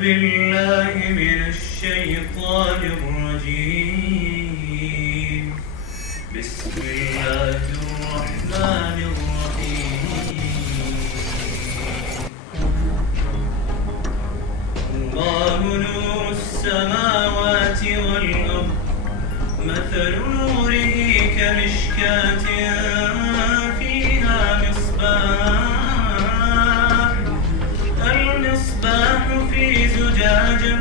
بالله من الشيطان الرجيم. بسم الله الرحمن الرحيم. الله نور السماوات والأرض، مثل نوره كمشكاة فيها مصباح، المصباح في زجاجة،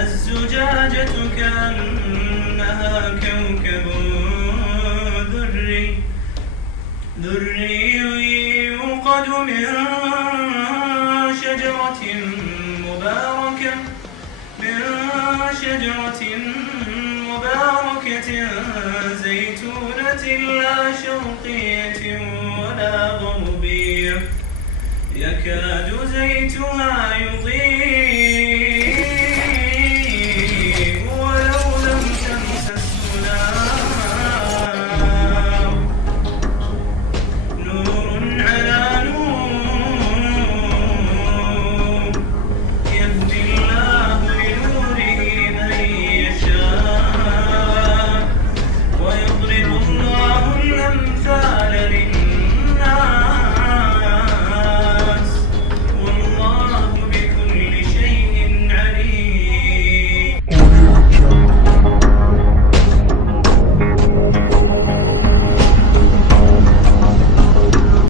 الزجاجة كأنها كوكب دري يوقد من شجرة مباركة زيتونة لا شرقية ولا غربية، يكاد زيتها يضيء